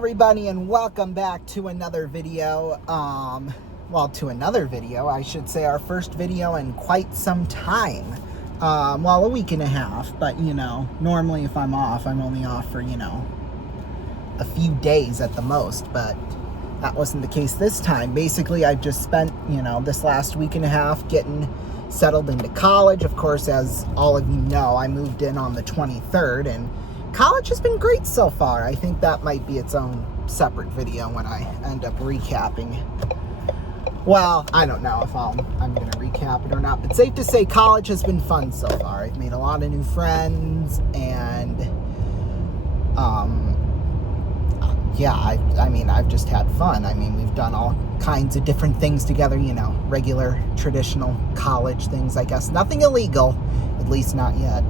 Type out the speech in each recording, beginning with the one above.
everybody, and welcome back to another video. I should say our first video in quite some time. A week and a half, but normally if I'm off, I'm only off for, a few days at the most, but that wasn't the case this time. Basically, I've just spent, this last week and a half getting settled into college. Of course, as all of you know, I moved in on the 23rd, and college has been great so far. I think that might be its own separate video when I end up recapping. Well, I don't know if I'm going to recap it or not, but safe to say college has been fun so far. I've made a lot of new friends, and I've just had fun. We've done all kinds of different things together, regular, traditional college things, I guess. Nothing illegal, at least not yet.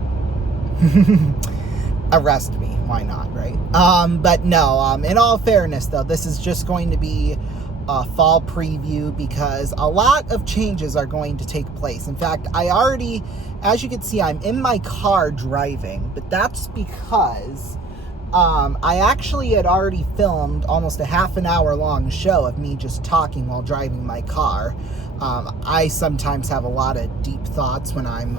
Arrest me, why not, right? But no, in all fairness, though, this is just going to be a fall preview because a lot of changes are going to take place. In fact, as you can see, I'm in my car driving, but that's because I actually had already filmed almost a half an hour long show of me just talking while driving my car. I sometimes have a lot of deep thoughts when I'm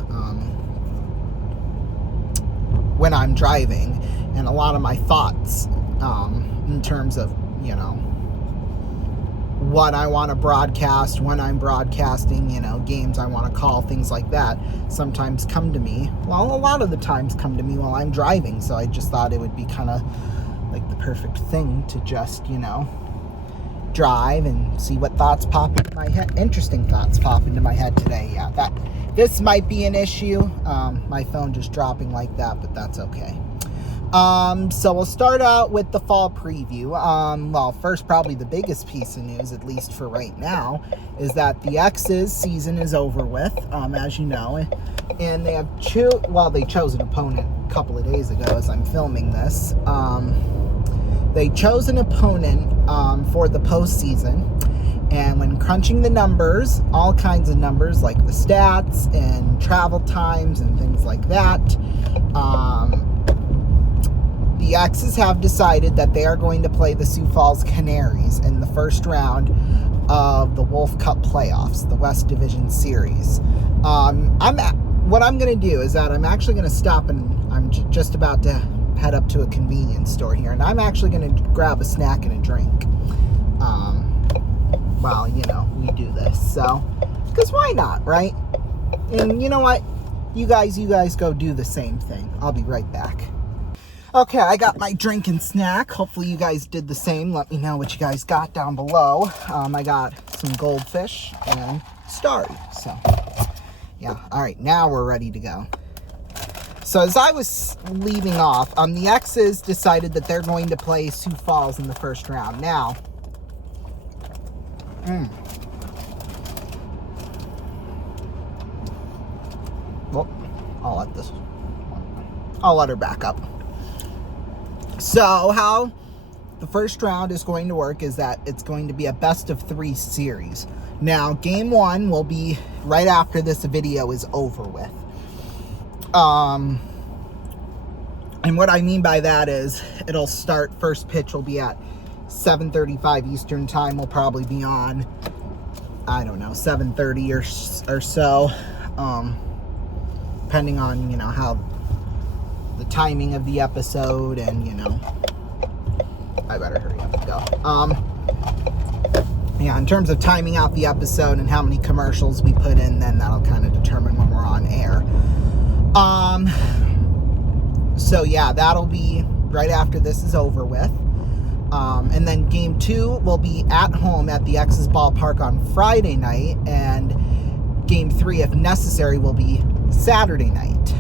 driving, and a lot of my thoughts in terms of what I want to broadcast, when I'm broadcasting, games I want to call, things like that, sometimes come to me. Well, a lot of the times come to me while I'm driving, so I just thought it would be kind of like the perfect thing to just, drive and see what thoughts pop into my head. Interesting thoughts pop into my head today. Yeah, this might be an issue. My phone just dropping like that, but that's okay. So we'll start out with the fall preview. First, probably the biggest piece of news, at least for right now, is that the X's season is over with, as you know, and they have they chose an opponent a couple of days ago as I'm filming this. They chose an opponent for the postseason, and when crunching the numbers, all kinds of numbers like the stats and travel times and things like that, the X's have decided that they are going to play the Sioux Falls Canaries in the first round of the Wolf Cup playoffs, the West Division Series. What I'm going to do is that I'm actually going to stop, and I'm just about to head up to a convenience store here, and I'm actually going to grab a snack and a drink while, we do this. So, because why not, right? And you know what? You guys go do the same thing. I'll be right back. Okay, I got my drink and snack. Hopefully you guys did the same. Let me know what you guys got down below. I got some goldfish and Starry. So, yeah. All right, now we're ready to go. So as I was leaving off, the X's decided that they're going to play Sioux Falls in the first round. Now, well, I'll let her back up. So how the first round is going to work is that it's going to be a best of 3 series. Now, game 1 will be right after this video is over with. And what I mean by that is it'll start, first pitch will be at 7:35 Eastern time. We'll probably be on, 7:30 or so, depending on, how the timing of the episode, and I better hurry up and go. In terms of timing out the episode and how many commercials we put in, then that'll kind of determine when we're on air. So yeah, that'll be right after this is over with. And then game 2 will be at home at the X's ballpark on Friday night, and game 3, if necessary, will be Saturday night.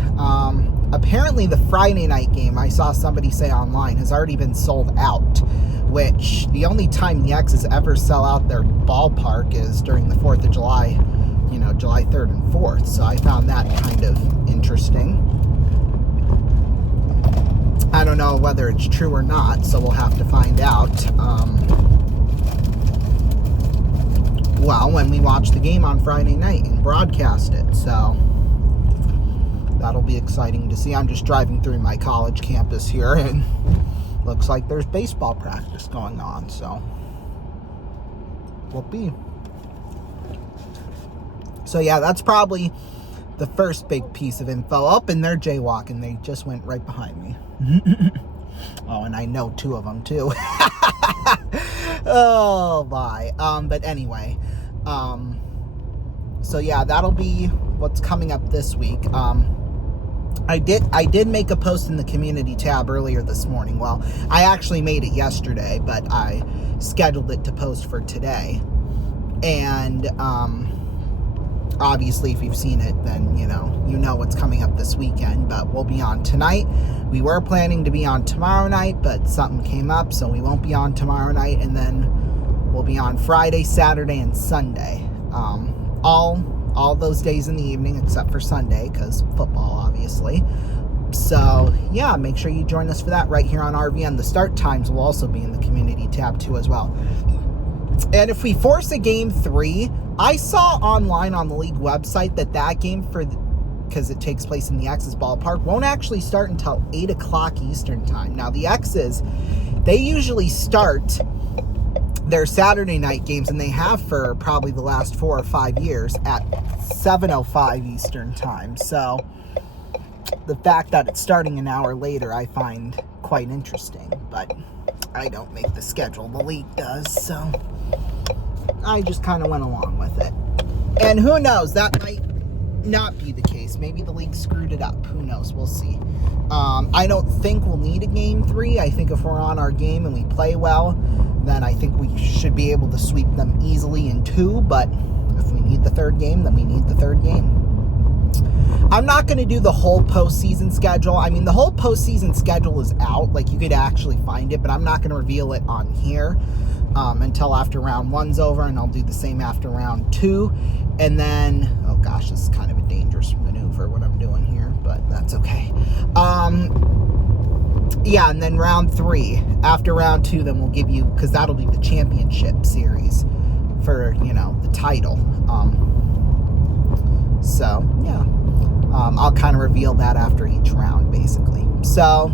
Apparently the Friday night game, I saw somebody say online, has already been sold out, which the only time the X's ever sell out their ballpark is during the 4th of July, July 3rd and 4th. So I found that kind of interesting. I don't know whether it's true or not, so we'll have to find out. When we watch the game on Friday night and broadcast it. So that'll be exciting to see. I'm just driving through my college campus here, and looks like there's baseball practice going on, so whoopee. So yeah, that's probably the first big piece of info. Up, and they're jaywalking. They just went right behind me. Oh, and I know two of them too. Oh my. But anyway, so yeah, that'll be what's coming up this week. I did make a post in the community tab earlier this morning. Well, I actually made it yesterday, but I scheduled it to post for today. And obviously, if you've seen it, then you know what's coming up this weekend. But we'll be on tonight. We were planning to be on tomorrow night, but something came up, so we won't be on tomorrow night. And then we'll be on Friday, Saturday, and Sunday. All those days in the evening except for Sunday, because football, obviously. So yeah, make sure you join us for that right here on RVN. The start times will also be in the community tab too as well. And if we force a game 3, I saw online on the league website that game, because it takes place in the X's ballpark, won't actually start until 8 o'clock Eastern time. Now the X's, they usually start their Saturday night games, and they have for probably the last 4 or 5 years, at 7:05 Eastern time. So the fact that it's starting an hour later, I find quite interesting, but I don't make the schedule, the league does, so I just kind of went along with it. And who knows, that might not be the case. Maybe the league screwed it up. Who knows? We'll see. I don't think we'll need a game 3. I think if we're on our game and we play well, then I think we should be able to sweep them easily in 2. But if we need the 3rd game, then we need the 3rd game. I'm not going to do the whole postseason schedule. I mean, the whole postseason schedule is out. Like, you could actually find it, but I'm not going to reveal it on here until after round 1's over, and I'll do the same after round 2. And then, oh gosh, this is kind of a dangerous maneuver, what I'm doing here, but that's okay. Yeah, and then round 3. After round 2, then we'll give you, because that'll be the championship series for, the title. So, yeah. I'll kind of reveal that after each round, basically. So,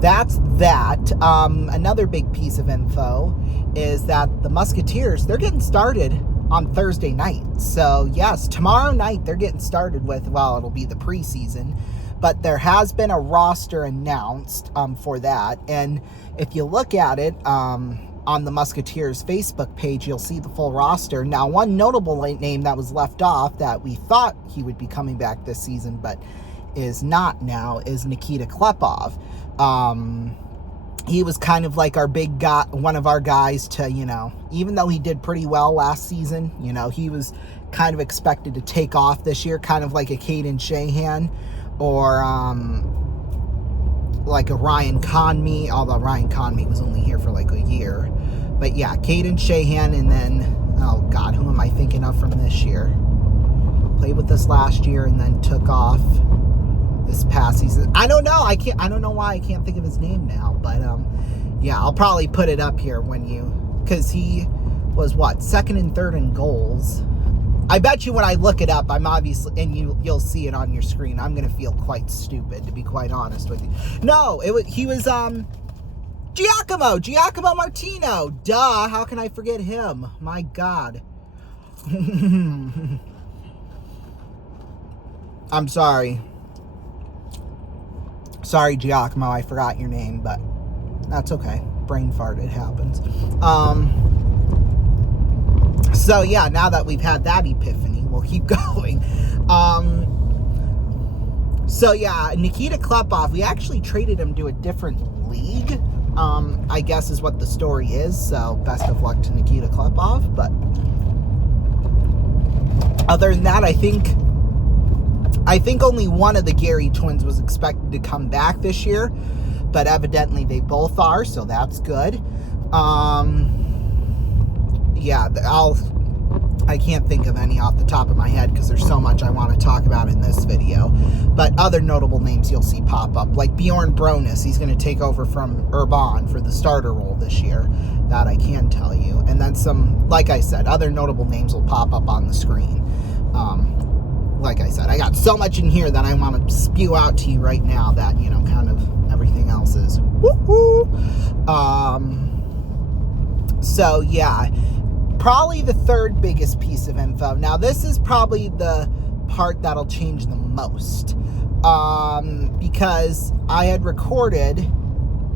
that's that. Another big piece of info is that the Musketeers, they're getting started on Thursday night. So, yes, tomorrow night they're getting started with, well, it'll be the preseason. But there has been a roster announced for that. And if you look at it, on the Musketeers Facebook page, you'll see the full roster. Now, one notable name that was left off that we thought he would be coming back this season, but is not now, is Nikita Klepov. He was kind of like our big guy, one of our guys to, even though he did pretty well last season, he was kind of expected to take off this year, kind of like a Caden Shahan or like a Ryan Conmee, although Ryan Conmee was only here for like a year. But yeah, Caden Shahan, and then, oh God, who am I thinking of from this year? Played with us last year and then took off this past season. I don't know. I don't know why I can't think of his name now. But yeah, I'll probably put it up here because he was what, 2nd and 3rd in goals. I bet you when I look it up, I'm obviously, and you'll see it on your screen, I'm going to feel quite stupid, to be quite honest with you. No, he was Giacomo Martino. Duh, how can I forget him? My God. I'm sorry. Sorry, Giacomo, I forgot your name, but that's okay. Brain fart, it happens. So yeah, now that we've had that epiphany, we'll keep going. So yeah, Nikita Klepov, we actually traded him to a different league, I guess is what the story is. So best of luck to Nikita Klepov. But other than that, I think only one of the Gary twins was expected to come back this year, but evidently they both are, so that's good. Yeah, I can't think of any off the top of my head because there's so much I want to talk about in this video. But other notable names you'll see pop up, like Bjorn Bronis. He's going to take over from Urban for the starter role this year. That I can tell you. And then some, like I said, other notable names will pop up on the screen. Like I said, I got so much in here that I want to spew out to you right now that, kind of everything else is Woo-hoo. So yeah, probably the third biggest piece of info. Now this is probably the part that'll change the most, because I had recorded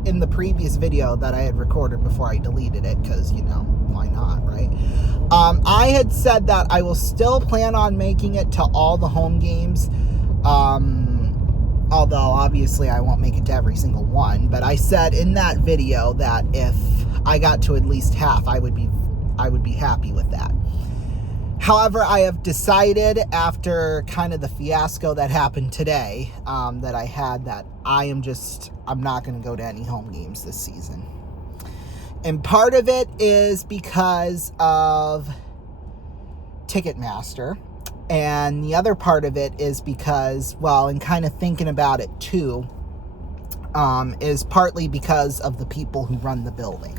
in the previous video that I had recorded before I deleted it, because, you know, why not, right? I had said that I will still plan on making it to all the home games, although obviously I won't make it to every single one, but I said in that video that if I got to at least half, I would be happy with that. However, I have decided after kind of the fiasco that happened today, that I had, that I'm not going to go to any home games this season. And part of it is because of Ticketmaster. And the other part of it is because, well, and kind of thinking about it too, is partly because of the people who run the building.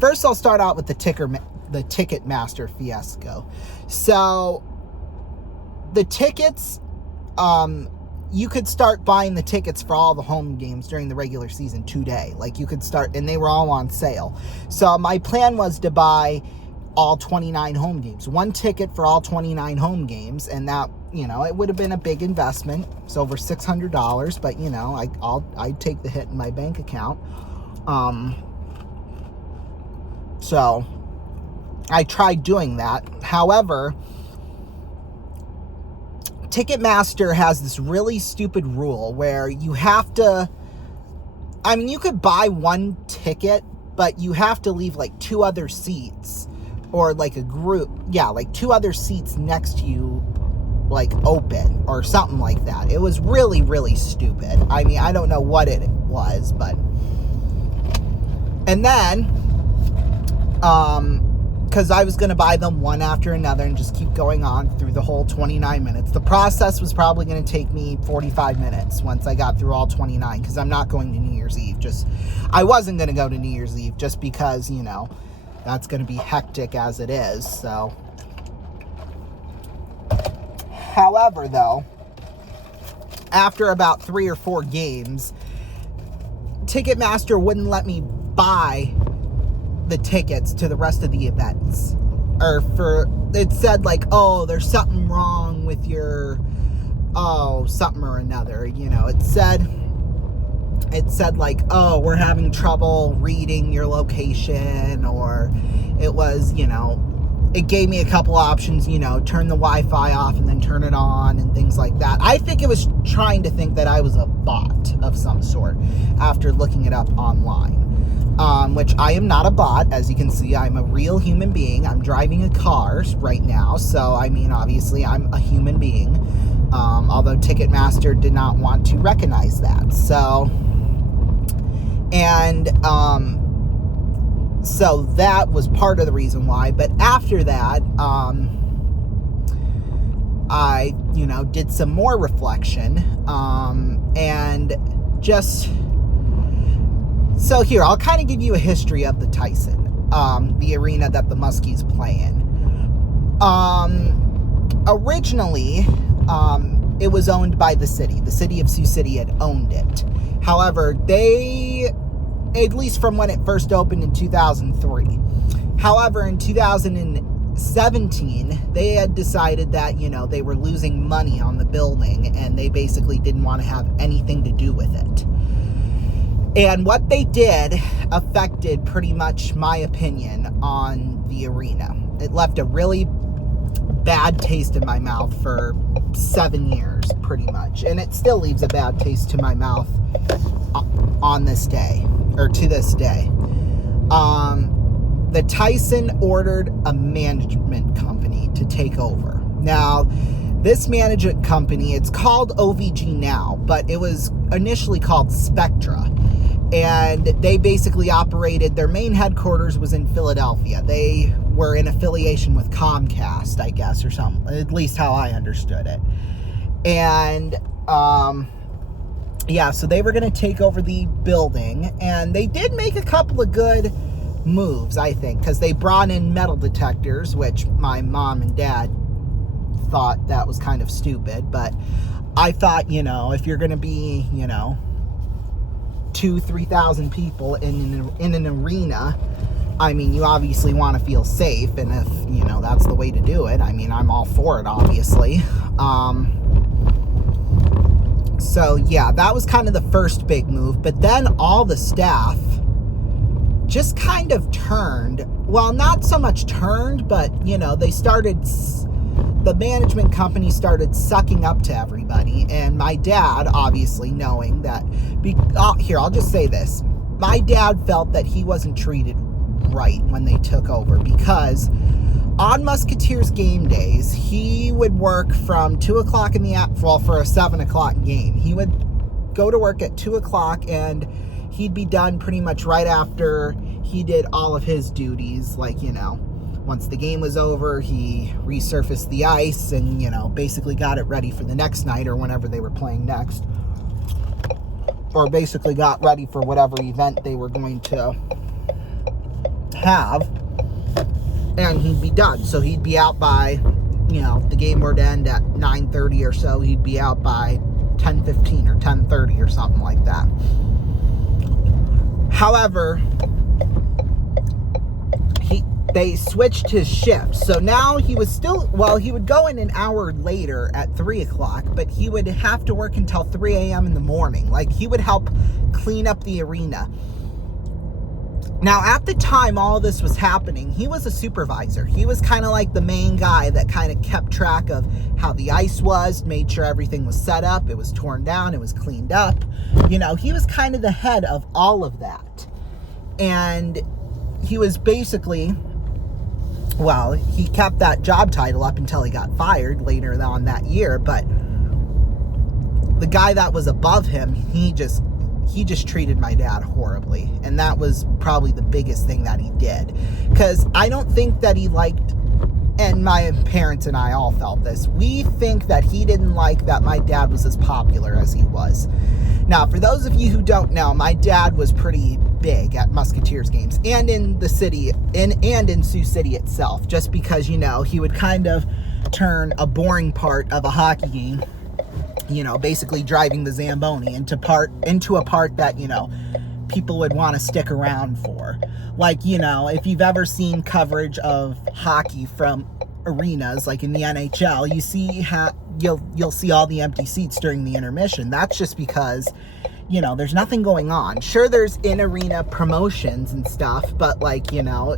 First, I'll start out with the Ticketmaster fiasco. So the tickets, you could start buying the tickets for all the home games during the regular season today. Like, you could start, and they were all on sale. So my plan was to buy all 29 home games, one ticket for all 29 home games, and that, you know, it would have been a big investment. It's over $600, but, you know, I'd take the hit in my bank account. So I tried doing that. However, Ticketmaster has this really stupid rule where you have to, I mean, you could buy one ticket, but you have to leave like two other seats, or like a group, yeah, like two other seats next to you, like open or something like that. It was really, really stupid. I mean, I don't know what it was, but, and then, because I was going to buy them one after another and just keep going on through the whole 29 minutes. The process was probably going to take me 45 minutes once I got through all 29, because I'm not going to New Year's Eve. I wasn't going to go to New Year's Eve just because, you know, that's going to be hectic as it is. So, however, though, after about 3 or 4 games, Ticketmaster wouldn't let me buy the tickets to the rest of the events, it said like, oh, there's something wrong with your, something or another, you know. It said like, oh, we're having trouble reading your location, or it was, you know, it gave me a couple options, you know, turn the Wi-Fi off and then turn it on and things like that. I think it was trying to think that I was a bot of some sort after looking it up online. Which I am not a bot. As you can see, I'm a real human being. I'm driving a car right now, so I mean, obviously I'm a human being, although Ticketmaster did not want to recognize that. So, and so that was part of the reason why. But after that, I, you know, did some more reflection, and just, so here, I'll kind of give you a history of the Tyson, the arena that the Muskies play in. Originally, it was owned by the city. The city of Sioux City had owned it. However, they, at least from when it first opened in 2003. However, in 2017, they had decided that, you know, they were losing money on the building, and they basically didn't want to have anything to do with it. And what they did affected pretty much my opinion on the arena. It left a really bad taste in my mouth for 7 years, pretty much. And it still leaves a bad taste to my mouth on this day, or to this day. The Tyson ordered a management company to take over. Now, this management company, it's called OVG now, but it was initially called Spectra. And they basically operated, their main headquarters was in Philadelphia. They were in affiliation with Comcast, I guess, or something, at least how I understood it. And, yeah, so they were going to take over the building, and they did make a couple of good moves, I think, because they brought in metal detectors, which my mom and dad thought that was kind of stupid, but I thought, you know, if you're going to be, you know, 2,000-3,000 people in an arena, I mean, you obviously want to feel safe, and if, you know, that's the way to do it, I mean, I'm all for it, obviously. So, yeah, that was kind of the first big move, but then all the staff just kind of turned, well, not so much turned, but, you know, the management company started sucking up to everybody, and my dad, obviously, knowing that, here, I'll just say this, my dad felt that he wasn't treated right when they took over, because on Musketeers game days, he would work from 2 o'clock for a 7 o'clock game. He would go to work at 2 o'clock, and he'd be done pretty much right after he did all of his duties. Like, you know, once the game was over, he resurfaced the ice and, you know, basically got it ready for the next night or whenever they were playing next. Or basically got ready for whatever event they were going to have. And he'd be done. So he'd be out by, you know, the game would end at 9:30 or so. He'd be out by 10:15 or 10:30 or something like that. However, they switched his shift. So now he was still, well, he would go in an hour later at 3 o'clock, but he would have to work until 3 a.m. in the morning. Like, he would help clean up the arena. Now, at the time all this was happening, he was a supervisor. He was kind of like the main guy that kind of kept track of how the ice was, made sure everything was set up, it was torn down, it was cleaned up. You know, he was kind of the head of all of that. And he was basically, well, he kept that job title up until he got fired later on that year, but the guy that was above him, he just treated my dad horribly, and that was probably the biggest thing that he did, because I don't think that he liked, and my parents and I all felt this, we think that he didn't like that my dad was as popular as he was. Now, for those of you who don't know, my dad was pretty big at Musketeers games, and in the city, and in Sioux City itself, just because, you know, he would kind of turn a boring part of a hockey game, you know, basically driving the Zamboni into a part that, you know, people would want to stick around for. Like, you know, if you've ever seen coverage of hockey from arenas, like in the NHL, you see you'll see all the empty seats during the intermission. That's just because, you know, there's nothing going on. Sure, there's in-arena promotions and stuff, but, like, you know,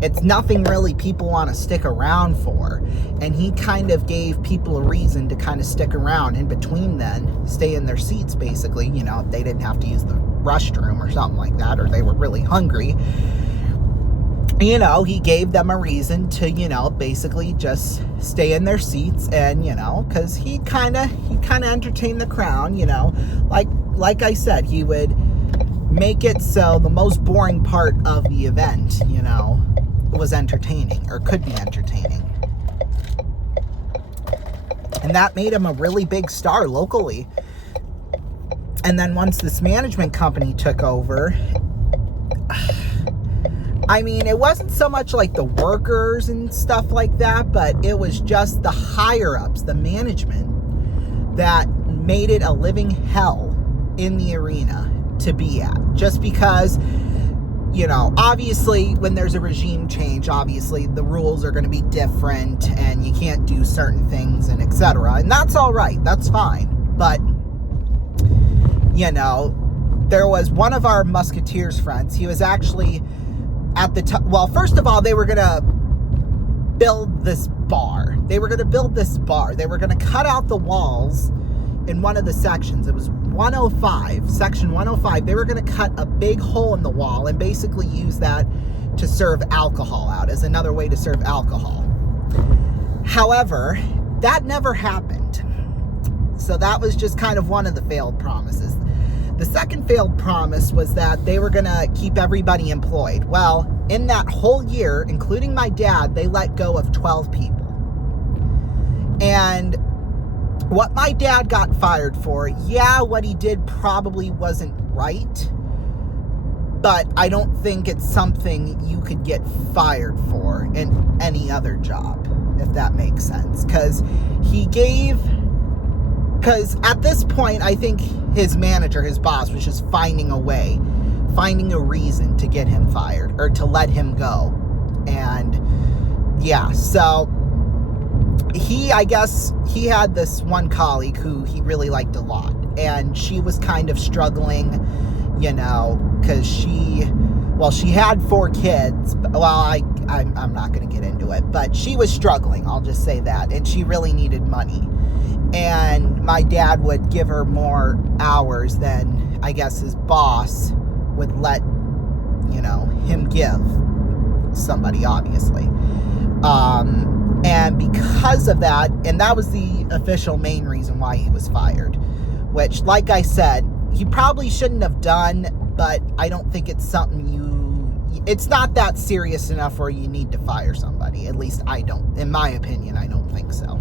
it's nothing really people want to stick around for. And he kind of gave people a reason to kind of stick around in between then, stay in their seats, basically, you know, if they didn't have to use the restroom or something like that, or they were really hungry. You know, he gave them a reason to, you know, basically just stay in their seats, and, you know, because he kind of entertained the crowd, you know, like I said, he would make it so the most boring part of the event, you know, was entertaining, or could be entertaining. And that made him a really big star locally. And then once this management company took over, I mean, it wasn't so much like the workers and stuff like that, but it was just the higher-ups, the management, that made it a living hell in the arena to be at. Just because, you know, obviously when there's a regime change, obviously the rules are going to be different, and you can't do certain things, and etc. And that's all right. That's fine. But, you know, there was one of our Musketeers friends. He was actually at the time, well, first of all, they were going to build this bar. They were going to cut out the walls in one of the sections. It was 105, section 105. They were going to cut a big hole in the wall and basically use that to serve alcohol out, as another way to serve alcohol. However, that never happened. So that was just kind of one of the failed promises. The second failed promise was that they were going to keep everybody employed. Well, in that whole year, including my dad, they let go of 12 people. And what my dad got fired for, yeah, what he did probably wasn't right, but I don't think it's something you could get fired for in any other job, if that makes sense. Because at this point, I think his manager, his boss, was just finding a reason to get him fired or to let him go. And yeah, so I guess he had this one colleague who he really liked a lot, and she was kind of struggling, because she had 4 kids. Well, I'm not going to get into it, but she was struggling, I'll just say that, and she really needed money. And my dad would give her more hours than, I guess, his boss would let, him give somebody, obviously. And because of that, and that was the official main reason why he was fired, which, like I said, he probably shouldn't have done, but I don't think it's something it's not that serious enough where you need to fire somebody. At least I don't, in my opinion, I don't think so.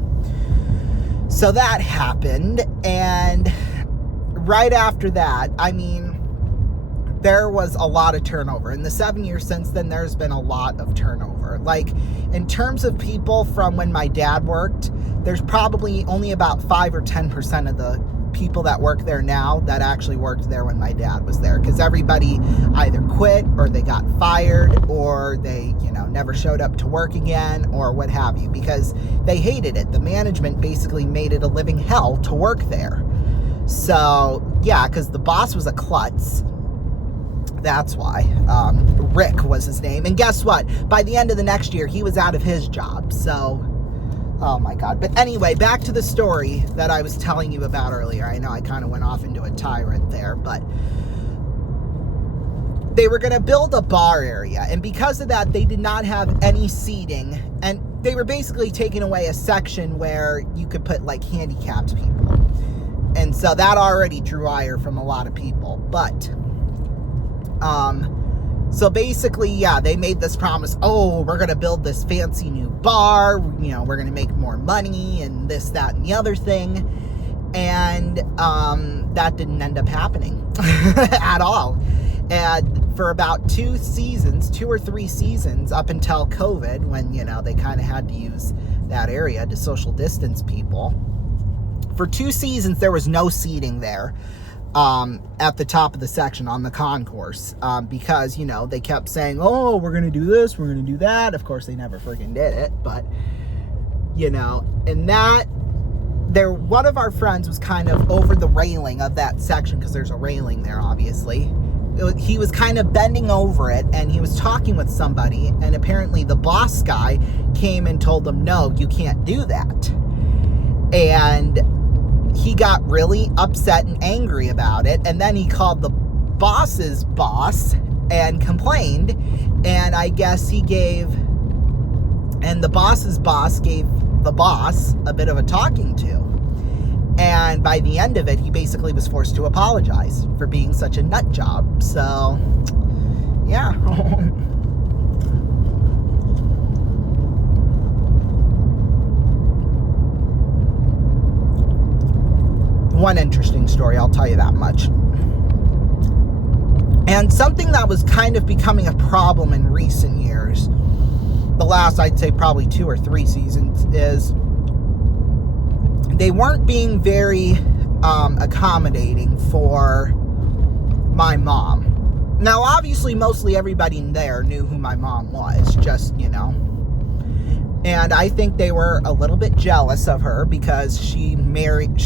So that happened, and right after that, there was a lot of turnover. In the 7 years since then, there's been a lot of turnover. Like, in terms of people from when my dad worked, there's probably only about 5 or 10% of the people that work there now that actually worked there when my dad was there, because everybody either quit or they got fired or they never showed up to work again or what have you, because they hated it. The management basically made it a living hell to work there. So yeah, because the boss was a klutz. That's why. Rick was his name, and guess what, by the end of the next year he was out of his job. So oh my God. But anyway, back to the story that I was telling you about earlier. I know I kind of went off into a tyrant there, but they were going to build a bar area, and because of that, they did not have any seating, and they were basically taking away a section where you could put like handicapped people. And so that already drew ire from a lot of people. But so basically, yeah, they made this promise, we're going to build this fancy new bar, we're going to make more money and this, that, and the other thing. And that didn't end up happening at all. And for about 2 or 3 seasons, up until COVID, when, they kind of had to use that area to social distance people, for 2 seasons, there was no seating there. At the top of the section on the concourse, because, they kept saying, we're going to do this, we're going to do that. Of course, they never freaking did it, but, and that, one of our friends was kind of over the railing of that section, because there's a railing there, obviously. He was kind of bending over it, and he was talking with somebody, and apparently the boss guy came and told him, no, you can't do that. And he got really upset and angry about it, and then he called the boss's boss and complained, and I guess the boss's boss gave the boss a bit of a talking to, and by the end of it, he basically was forced to apologize for being such a nut job. So yeah. One interesting story, I'll tell you that much. And something that was kind of becoming a problem in recent years, the last, I'd say probably 2 or 3 seasons, is they weren't being very accommodating for my mom. Now, obviously, mostly everybody in there knew who my mom was, just, And I think they were a little bit jealous of her because she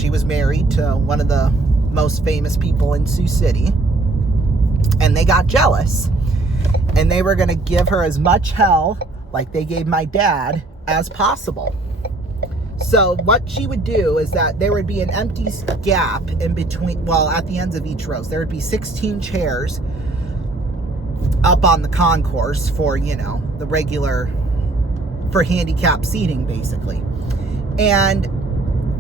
was married to one of the most famous people in Sioux City. And they got jealous. And they were going to give her as much hell, like they gave my dad, as possible. So what she would do is that there would be an empty gap in between, at the ends of each row. So there would be 16 chairs up on the concourse for, the regular, for handicap seating, basically. And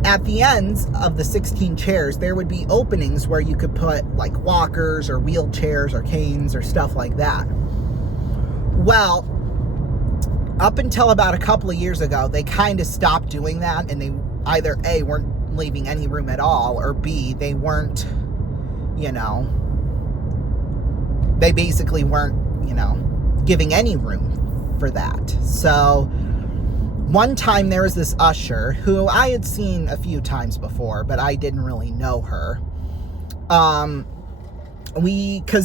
at the ends of the 16 chairs, there would be openings where you could put like walkers or wheelchairs or canes or stuff like that. Well, up until about a couple of years ago, they kind of stopped doing that, and they either A, weren't leaving any room at all, or B, they weren't, they basically weren't, giving any room for that. So one time there was this usher who I had seen a few times before, but I didn't really know her. Because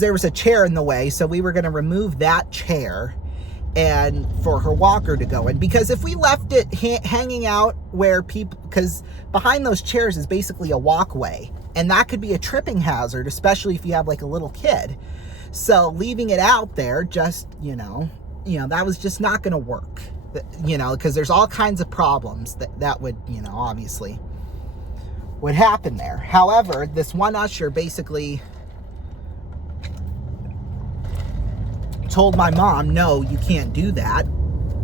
there was a chair in the way, so we were going to remove that chair and for her walker to go in, because if we left it hanging out where people, because behind those chairs is basically a walkway, and that could be a tripping hazard, especially if you have like a little kid. So leaving it out there, just, that was just not going to work, because there's all kinds of problems that would, obviously would happen there. However, this one usher basically told my mom, no, you can't do that.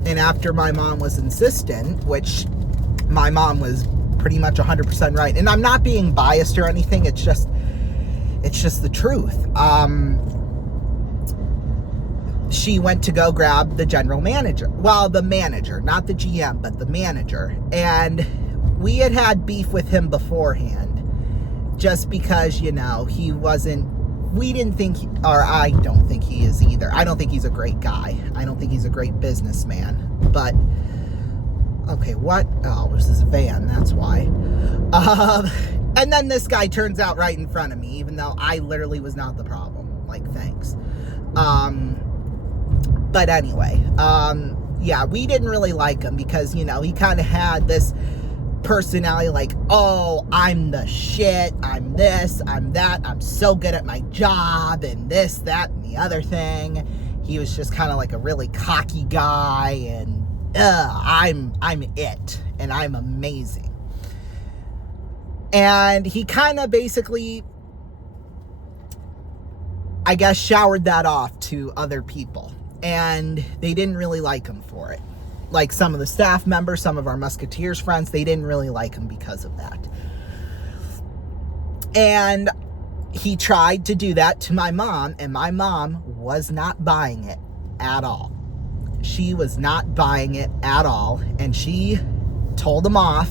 And after my mom was insistent, which my mom was pretty much 100% right, and I'm not being biased or anything, it's just the truth. She went to go grab the general manager. Well, the manager, not the GM, but the manager. And we had beef with him beforehand, just because, he wasn't, we didn't think, or I don't think he is either. I don't think he's a great guy. I don't think he's a great businessman. But, okay, what? Oh, it was this van, that's why. And then this guy turns out right in front of me, even though I literally was not the problem. Like, thanks. But anyway, yeah, we didn't really like him because, he kind of had this personality like, oh, I'm the shit, I'm this, I'm that, I'm so good at my job, and this, that, and the other thing. He was just kind of like a really cocky guy, and I'm it, and I'm amazing. And he kind of basically, I guess, showered that off to other people, and they didn't really like him for it. Like some of the staff members, some of our Musketeers friends, they didn't really like him because of that. And he tried to do that to my mom, and my mom was not buying it at all. She was not buying it at all, and she told him off,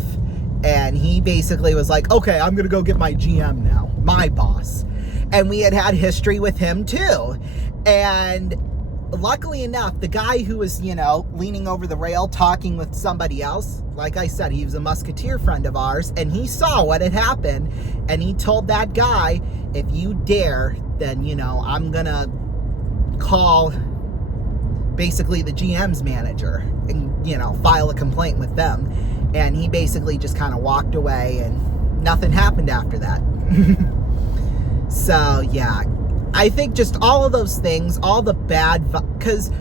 and he basically was like, okay, I'm gonna go get my GM now, my boss. And we had history with him too. And luckily enough, the guy who was, leaning over the rail talking with somebody else, like I said, he was a Musketeer friend of ours, and he saw what had happened, and he told that guy, if you dare, then, I'm gonna call basically the GM's manager and, file a complaint with them. And he basically just kind of walked away, and nothing happened after that. So, yeah. I think just all of those things, all the bad, because,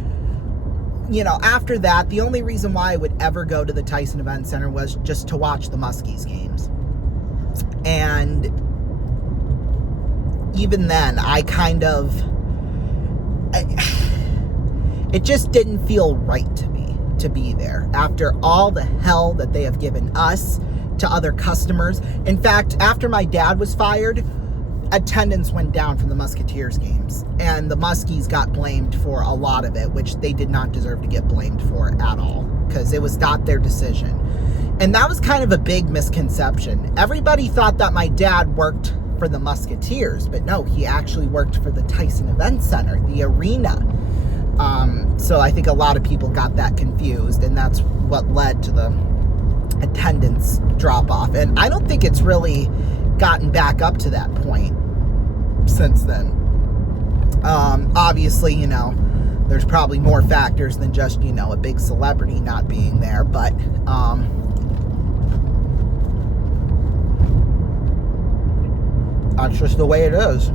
after that, the only reason why I would ever go to the Tyson Event Center was just to watch the Muskies games. And even then, it just didn't feel right to me to be there after all the hell that they have given us, to other customers. In fact, after my dad was fired, attendance went down from the Musketeers games, and the Muskies got blamed for a lot of it, which they did not deserve to get blamed for at all, because it was not their decision. And that was kind of a big misconception. Everybody thought that my dad worked for the Musketeers, but no, he actually worked for the Tyson Event Center, the arena. So I think a lot of people got that confused, and that's what led to the attendance drop off. And I don't think it's really gotten back up to that point since then. Obviously, there's probably more factors than just, a big celebrity not being there, but that's just the way it is.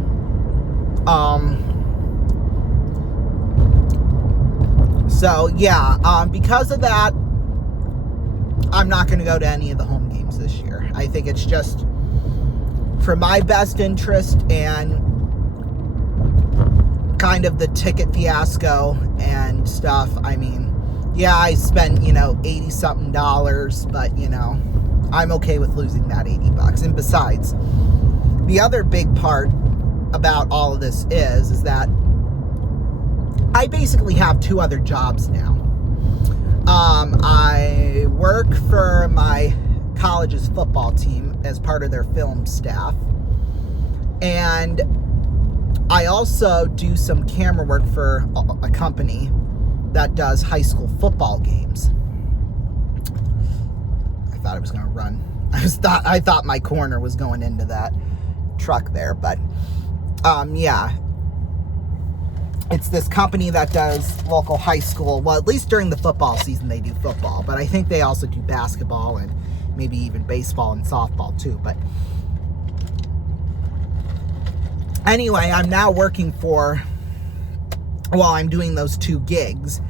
So yeah, because of that, I'm not going to go to any of the home games this year. I think it's just for my best interest, and kind of the ticket fiasco and stuff. I mean, yeah, I spent, $80-something, but, I'm okay with losing that $80. And besides, the other big part about all of this is that I basically have two other jobs now. I work for my college's football team as part of their film staff, and I also do some camera work for a company that does high school football games. I thought I was going to run. I thought my corner was going into that. truck there. But yeah, it's this company that does local high school. Well, at least during the football season they do football, but I think they also do basketball and maybe even baseball and softball too. But anyway, I'm now working I'm doing those 2 gigs,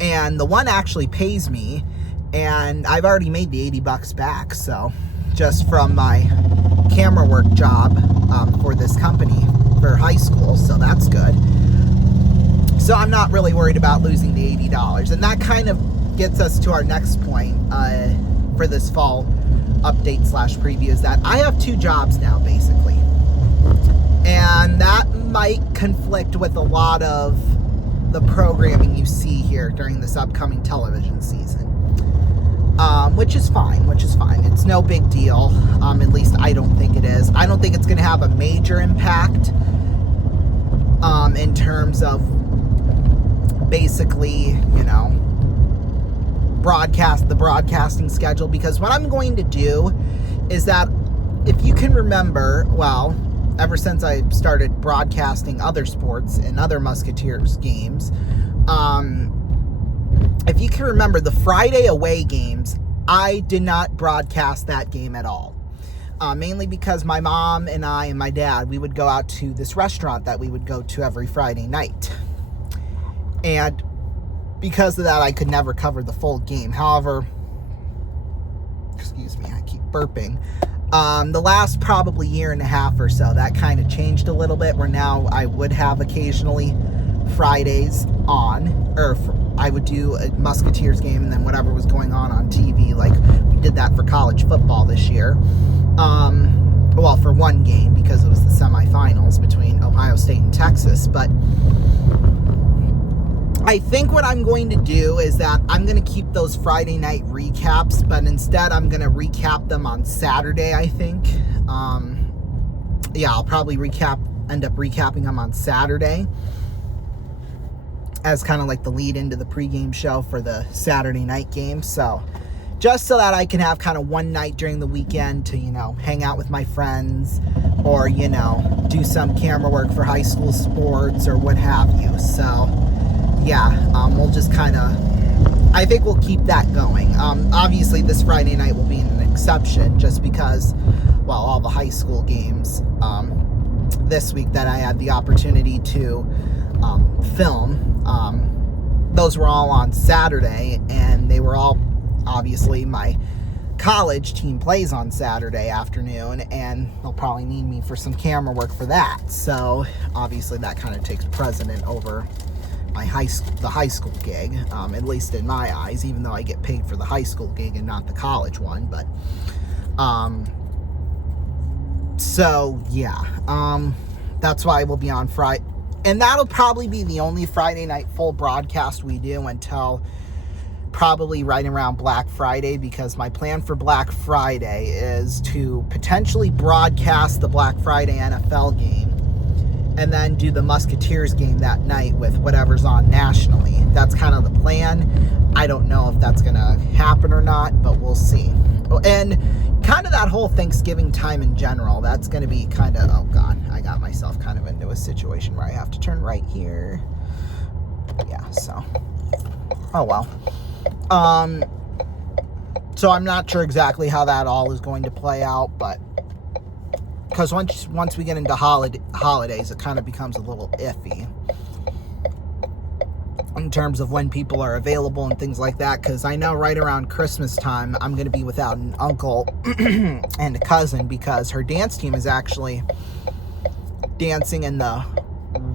and the one actually pays me, and I've already made the $80 back, so just from my camera work job for this company for high school, so that's good. So I'm not really worried about losing the $80, and that kind of gets us to our next point for this fall update / preview, is that I have 2 jobs now, basically. And that might conflict with a lot of the programming you see here during this upcoming television season. Which is fine. It's no big deal. At least I don't think it is. I don't think it's going to have a major impact in terms of basically, the broadcasting schedule. Because what I'm going to do is that, if you can remember, ever since I started broadcasting other sports and other Musketeers games, if you can remember the Friday away games, I did not broadcast that game at all. Mainly because my mom and I and my dad, we would go out to this restaurant that we would go to every Friday night. And because of that, I could never cover the full game. However, excuse me, I keep burping. The last probably year and a half or so, that kind of changed a little bit, where now I would have occasionally Fridays on, or I would do a Musketeers game and then whatever was going on TV, like we did that for college football this year. For one game, because it was the semifinals between Ohio State and Texas. But I think what I'm going to do is that I'm going to keep those Friday night recaps, but instead I'm going to recap them on Saturday, I think. I'll probably end up recapping them on Saturday as kind of like the lead into the pregame show for the Saturday night game. So just so that I can have kind of one night during the weekend to, hang out with my friends, or, do some camera work for high school sports or what have you. So we'll just I think we'll keep that going. Obviously this Friday night will be an exception, just because, all the high school games this week that I had the opportunity to film, those were all on Saturday, and they were all, obviously, my college team plays on Saturday afternoon, and they'll probably need me for some camera work for that. So obviously that kind of takes precedent over the high school gig, at least in my eyes, even though I get paid for the high school gig and not the college one. But that's why we'll be on Friday, and that'll probably be the only Friday night full broadcast we do until probably right around Black Friday, because my plan for Black Friday is to potentially broadcast the Black Friday NFL game and then do the Musketeers game that night with whatever's on nationally. That's kind of the plan. I don't know if that's going to happen or not, but we'll see. And kind of that whole Thanksgiving time in general, that's going to be kind of, oh God, I got myself kind of into a situation where I have to turn right here. So, oh well. So I'm not sure exactly how that all is going to play out, but because once we get into holidays, it kind of becomes a little iffy in terms of when people are available and things like that. Because I know right around Christmas time, I'm going to be without an uncle and a cousin, because her dance team is actually dancing in the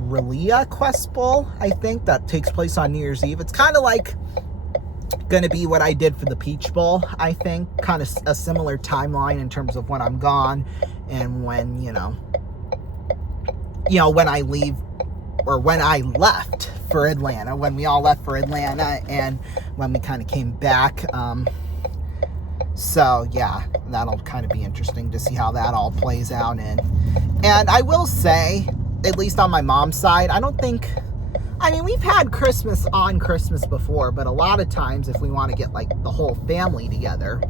Relia Quest Bowl, I think, that takes place on New Year's Eve. It's kind of like going to be what I did for the Peach Bowl, I think. Kind of a similar timeline in terms of when I'm gone and when, when I leave, or when I left for Atlanta, when we all left for Atlanta and when we kind of came back. So yeah, that'll kind of be interesting to see how that all plays out. And I will say, at least on my mom's side, we've had Christmas on Christmas before, but a lot of times if we want to get like the whole family together,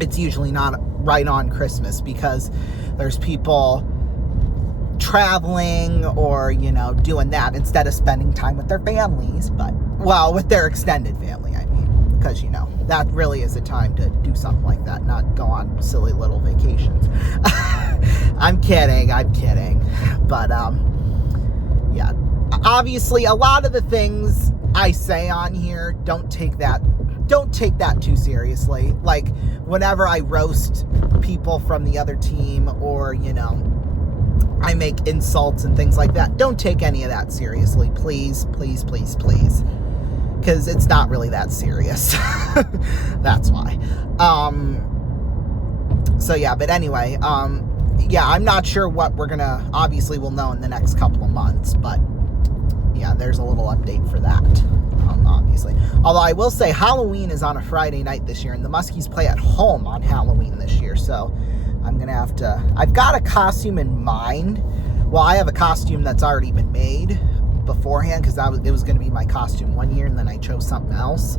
it's usually not right on Christmas because there's people traveling or, you know, doing that instead of spending time with their families, but, well, with their extended family, I mean, because, you know, that really is a time to do something like that, not go on silly little vacations. I'm kidding, but, yeah, obviously, a lot of the things I say on here, don't take that too seriously. Like, whenever I roast people from the other team or, you know, I make insults and things like that, don't take any of that seriously. Please, please, please, please. Because it's not really that serious. That's why. So, yeah, but anyway, yeah, I'm not sure what we're gonna, obviously we'll know in the next couple of months, but yeah, there's a little update for that, obviously. Although I will say Halloween is on a Friday night this year, and the Muskies play at home on Halloween this year, so I'm going to have to... I've got a costume in mind. Well, I have a costume that's already been made beforehand, because it was going to be my costume one year, and then I chose something else.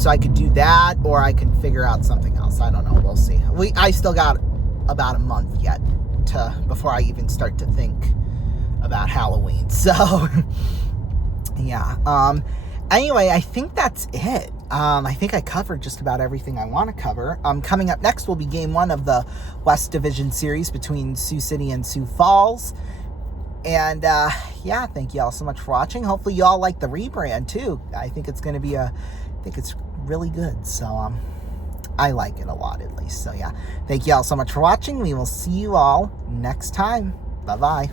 So I could do that, or I can figure out something else. I don't know. We'll see. I still got about a month yet before I even start to think about Halloween. So, yeah. Anyway, I think that's it. I think I covered just about everything I want to cover. Coming up next will be Game 1 of the West Division Series between Sioux City and Sioux Falls. And, yeah, thank you all so much for watching. Hopefully you all like the rebrand, too. I think it's going to be I think it's really good. So, I like it a lot, at least. So, yeah, thank you all so much for watching. We will see you all next time. Bye-bye.